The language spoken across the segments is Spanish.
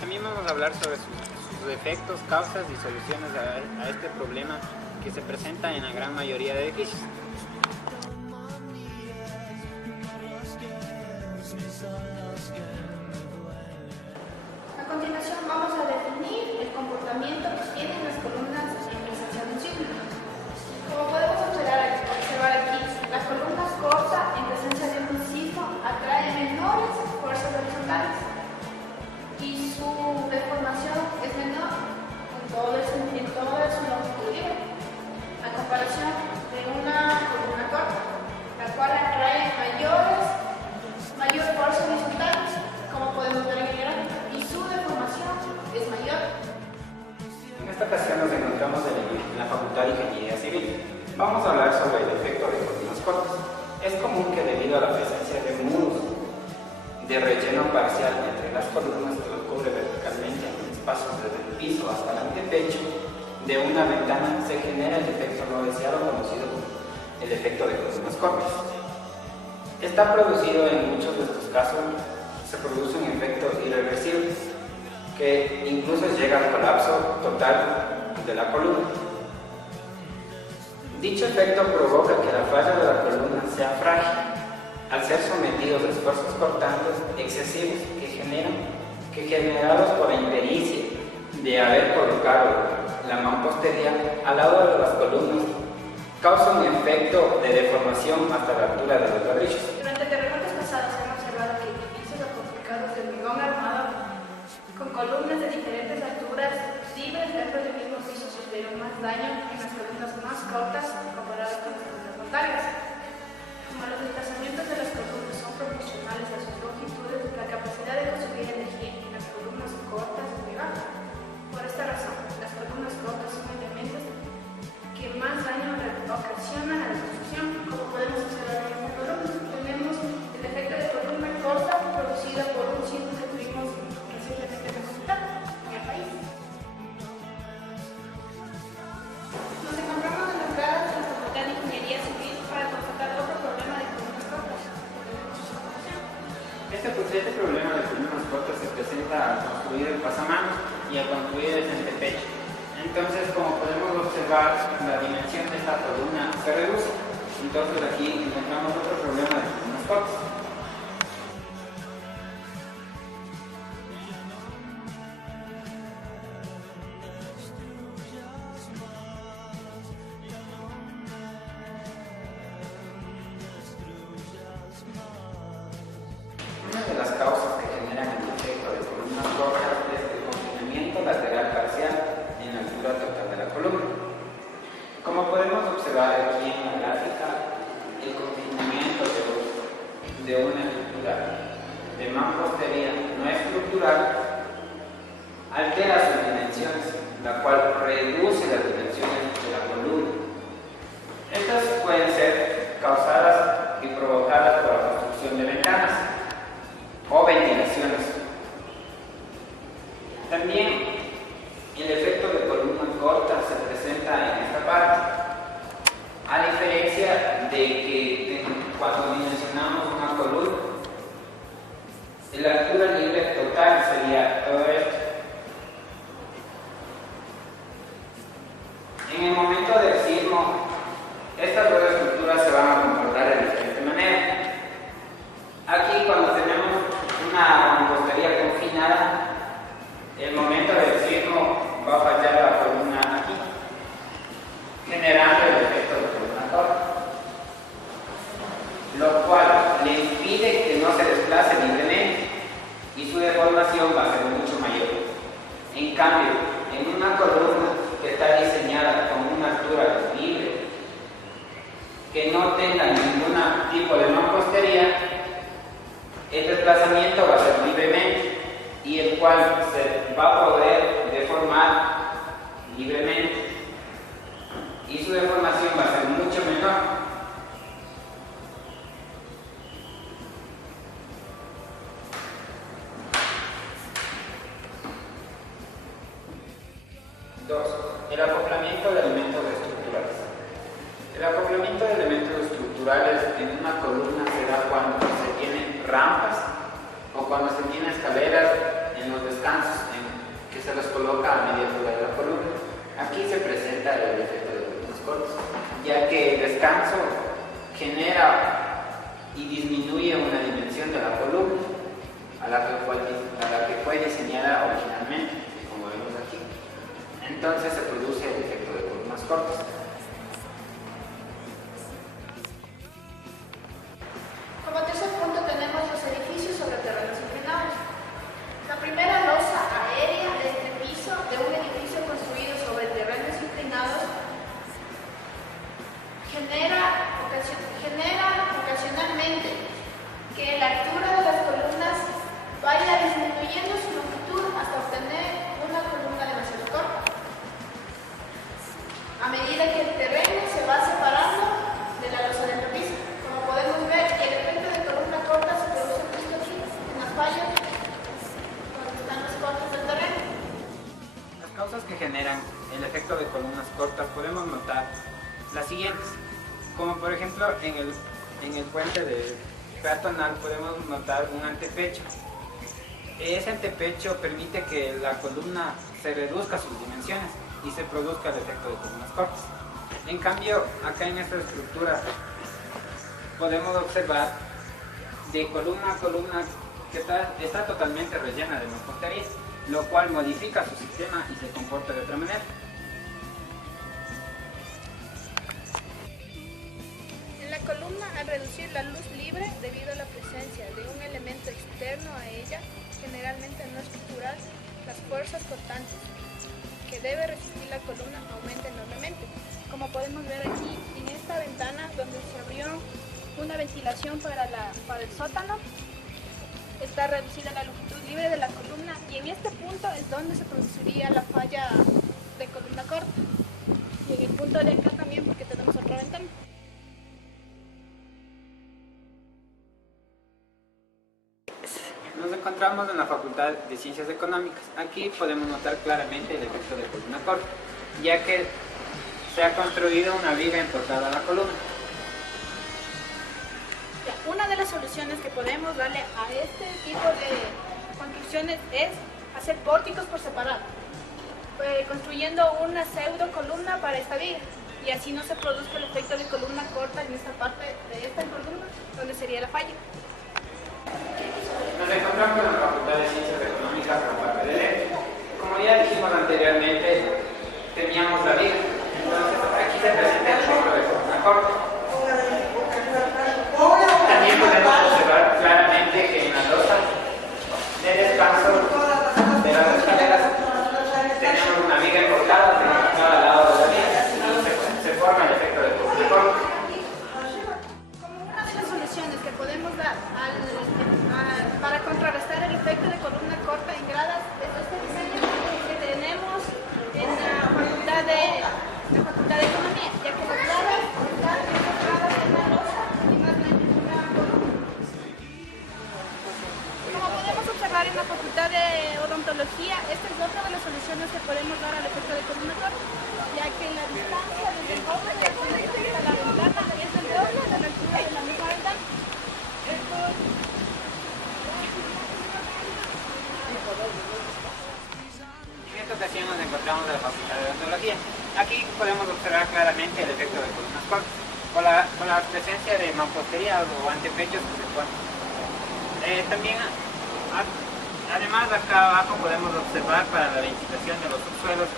También vamos a hablar sobre sus efectos, causas y soluciones a este problema que se presenta en la gran mayoría de edificios. A continuación vamos a definir el comportamiento que tienen las columnas en presencia de un ciclo. Como podemos observar aquí, las columnas cortas en presencia de un sismo atraen menores fuerzas horizontales y su deformación es menor en todo su longitud libre, a comparación de una columna corta, la cual atrae mayor fuerza horizontales, como podemos ver en el gráfico, y su deformación es mayor. En esta ocasión nos encontramos en la Facultad de Ingeniería Civil. Vamos a hablar sobre el efecto de columnas cortas. Es común que debido a la presencia de muros de relleno parcial entre las columnas que lo cubre verticalmente en espacios desde el piso hasta el antepecho de una ventana se genera el efecto no deseado conocido como el efecto de columnas cortas. Está producido en muchos de estos casos, se produce un efecto irreversible que incluso llega al colapso total de la columna. Dicho efecto provoca que la falla de la columna sea frágil al ser sometidos a esfuerzos cortantes excesivos que generados por la impericia de haber colocado la mampostería al lado de las columnas causa un efecto de deformación hasta la altura de los ladrillos. Durante terremotos pasados se han observado que edificios o complicados de hormigón armado con columnas de diferentes alturas libres dentro del mismo piso sufrieron más daño en las columnas más cortas comparadas con las columnas más largas. Como los desplazamientos de las columnas son proporcionales a sus longitudes, la capacidad de consumir energía en las columnas cortas es muy baja. Por esta razón, las columnas cortas son elementos que más daño ocasionan a la construcción. Como podemos observar en esta columna, tenemos el efecto de columna corta producida por un sismo que tuvimos recientemente en la ciudad, en el país. Nos encontramos en la entrada de la Facultad de Ingeniería Civil para constatar otro problema de columnas cortas. Este problema de columnas cortas se presenta al construir el pasamanos y al construir el centepecho. Entonces, como podemos observar, la dimensión de esta columna se reduce. Entonces aquí encontramos otro problema de columnas cortas. Una de las causas que generan el efecto de columnas cortas es el confinamiento lateral parcial en la altura total de la columna. Como podemos observar aquí en la gráfica, el confinamiento de una estructura de mampostería no estructural altera sus dimensiones, la cual reduce las dimensiones de la columna. Estas pueden ser causadas y provocadas por la construcción de ventanas o ventilaciones. También el efecto de columna corta se presenta en esta parte, a diferencia de que cuando dimensionamos una columna, la altura libre total sería todo esto. En el momento del sismo, estas dos estructuras se van a comportar de diferente manera. Aquí, cuando tenemos una mampostería confinada, el momento del sismo va a fallar la columna aquí, generando el efecto de columna corta, lo cual le impide que no se desplace libremente y su deformación va a ser mucho mayor. En cambio, en una columna que está diseñada con una altura libre, que no tenga ningún tipo de mampostería, el desplazamiento va a ser libremente y el cual se va a poder deformar libremente y su deformación va a ser mucho menor. Dos, el acoplamiento de elementos estructurales. El acoplamiento de elementos estructurales en una columna se da cuando se tienen rampas o cuando se tienen escaleras en los descansos. genera y disminuye una dimensión de la columna a la que fue diseñada originalmente, como vemos aquí. Entonces se produce el efecto de columnas cortas. Como tercer punto tenemos los edificios sobre terrenos inclinados. La primera losa aérea de este piso de un edificio construido sobre terrenos inclinados genera ocasionalmente que la altura de las columnas vaya disminuyendo su longitud hasta obtener una columna demasiado corta. A medida que el terreno se va separando de la losa del piso, como podemos ver, el efecto de columna corta se produce justo aquí, en las fallas donde están los cortes del terreno. Las causas que generan el efecto de columnas cortas podemos notar las siguientes, como por ejemplo en el puente peatonal podemos notar un antepecho. Ese antepecho permite que la columna se reduzca sus dimensiones y se produzca el efecto de columnas cortas. En cambio, acá en esta estructura podemos observar de columna a columna que está totalmente rellena de mampostería, lo cual modifica su sistema y se comporta de otra manera. En la columna, al reducir la luz libre debido a la presencia de un elemento externo a ella, generalmente no estructural, las fuerzas cortantes que debe resistir la columna aumentan enormemente. Como podemos ver aquí en esta ventana donde se abrió una ventilación para el sótano, está reducida la longitud libre de la columna y en este punto es donde se produciría la falla de columna corta. Y en el punto de acá también, porque tenemos otra ventana. Nos encontramos en la Facultad de Ciencias Económicas. Aquí podemos notar claramente el efecto de columna corta, ya que se ha construido una viga entortada a la columna. Una de las soluciones que podemos darle a este tipo de construcciones es hacer pórticos por separado, construyendo una pseudo columna para esta viga, y así no se produzca el efecto de columna corta en esta parte de esta columna, donde sería la falla. Nos encontramos en la Facultad de Ciencias Económicas por parte de ley. Como ya dijimos anteriormente, teníamos la viga, entonces aquí se presenta el efecto de columna corta. También podemos observar claramente que en la losa de descanso de las escaleras tenemos una viga cortada de cada lado de la viga y se forma el efecto de columna corta. Como una de las soluciones que podemos dar para contrarrestar el efecto de columna corta en gradas es este diseño que tenemos en la Facultad de Economía, ya que las gradas están enfocadas en la losa y no en una columna. Como podemos observar en la Facultad de Odontología, esta es otra de las soluciones que podemos dar al efecto de columna corta, ya que la distancia desde el borde de la ventana es el doble de la altura de la misma ventana. En esta ocasión nos encontramos en la Facultad de Odontología. Aquí podemos observar claramente el efecto de columnas cortas, con la presencia de mampostería o antepechos que se ponen. También, además acá abajo podemos observar para la ventilación de los subsuelos,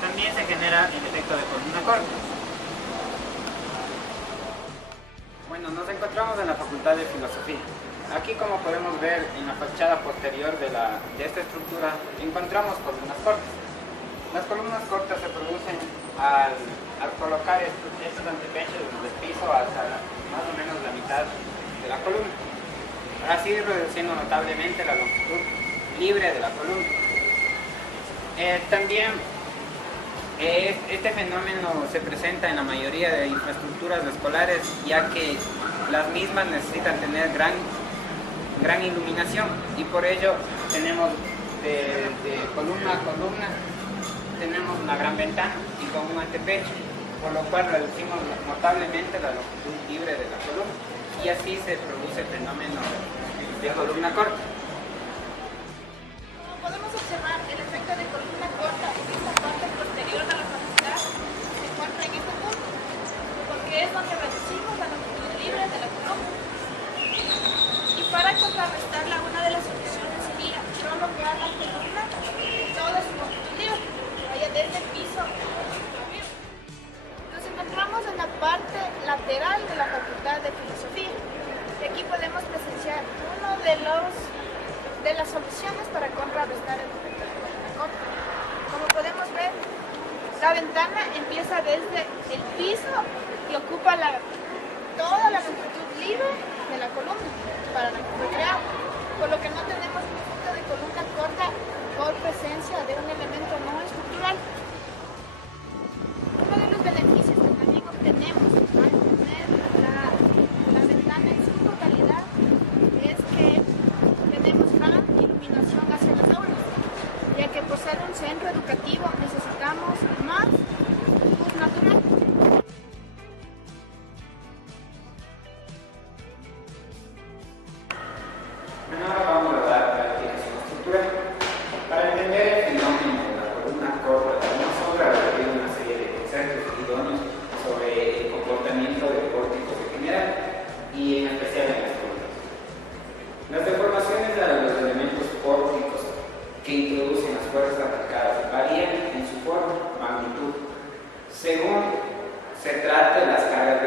también se genera el efecto de columna corta. Bueno, nos encontramos en la Facultad de Filosofía. Aquí, como podemos ver en la fachada posterior de esta estructura, encontramos columnas cortas. Las columnas cortas se producen al colocar estos antepechos desde el piso hasta más o menos la mitad de la columna, así reduciendo notablemente la longitud libre de la columna. También este fenómeno se presenta en la mayoría de infraestructuras escolares, ya que las mismas necesitan tener gran iluminación, y por ello tenemos de columna a columna tenemos una gran ventana y con un antepecho, por lo cual reducimos notablemente la longitud libre de la columna, y así se produce el fenómeno de columna corta. Como podemos observar, el efecto de columna corta en esta parte posterior de la facultad se encuentra en este punto, porque es donde reducimos la longitud libre desde el piso que ocupa toda la longitud libre de la columna para recrear, por lo que no tenemos un efecto de columna corta por presencia de un elemento no estructural. Uno de los beneficios que también obtenemos al tener la ventana en su totalidad es que tenemos gran iluminación hacia las aulas, ya que por ser un centro educativo necesitamos más luz natural. Bueno, ahora vamos a dar la explicación estructural. Para entender el fenómeno de la columna corta, tenemos que referir una serie de conceptos idóneos sobre el comportamiento de pórticos en general y en especial en las columnas. Las deformaciones de los elementos pórticos que introducen las fuerzas aplicadas varían en su forma, magnitud, según se trate de las cargas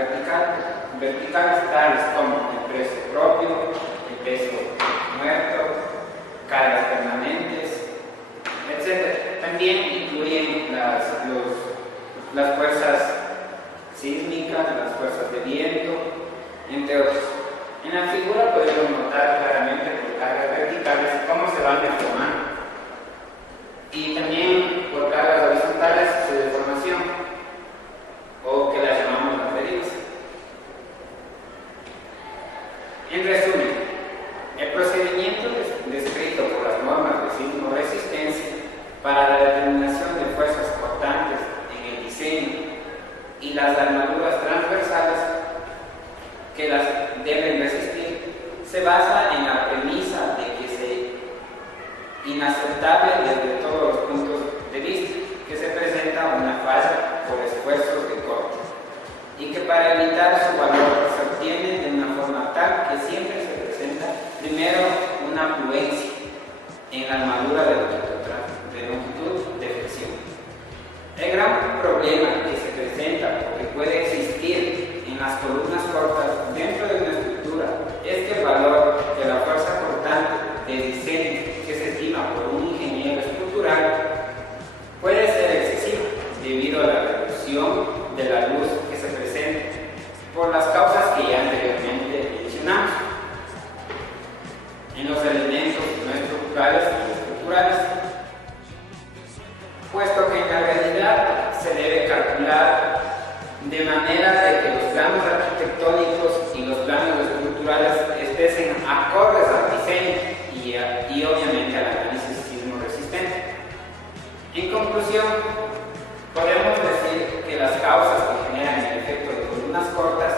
verticales tales como el peso propio, el peso muerto, cargas permanentes, etc. También incluyen las fuerzas sísmicas, las fuerzas de viento, entre otros. En la figura podemos notar claramente por cargas verticales cómo se van deformando y también por cargas horizontales su deformación, o que las llamamos las derivas. En resumen, el procedimiento descrito por las normas de sismo-resistencia para la determinación de fuerzas cortantes en el diseño y las armaduras transversales que las deben resistir se basa en la premisa de que es inaceptable desde todos los puntos de vista que se presenta una falla por esfuerzos de corte y que para evitar su valor se obtiene de una forma tal que siempre se presenta primero una afluencia en la armadura de longitud de flexión. El gran problema que se presenta o que puede existir en las columnas cortas dentro de una estructura es que el valor de la fuerza cortante de diseño que se estima por un ingeniero estructural puede ser excesivo debido a la reducción de la luz que se presenta por las causas que ya anteriormente mencionamos en los elementos no estructurales y estructurales, puesto que en la realidad se debe calcular de manera de que los planos arquitectónicos y los planos estructurales estén acordes al diseño y obviamente al análisis sismo-resistente. En conclusión, podemos decir que las causas que generan el efecto de columnas cortas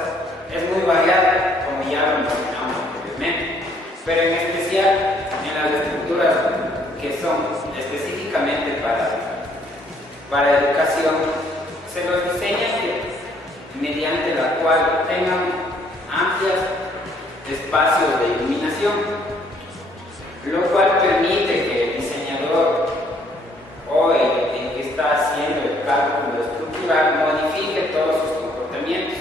es muy variada, como ya lo mencionamos anteriormente, pero en especial en las estructuras que son específicamente para educación, se los diseña mediante la cual tengan amplios espacios de iluminación, lo cual permite que el diseñador o el que está haciendo el cálculo estructural modifique todos sus comportamientos.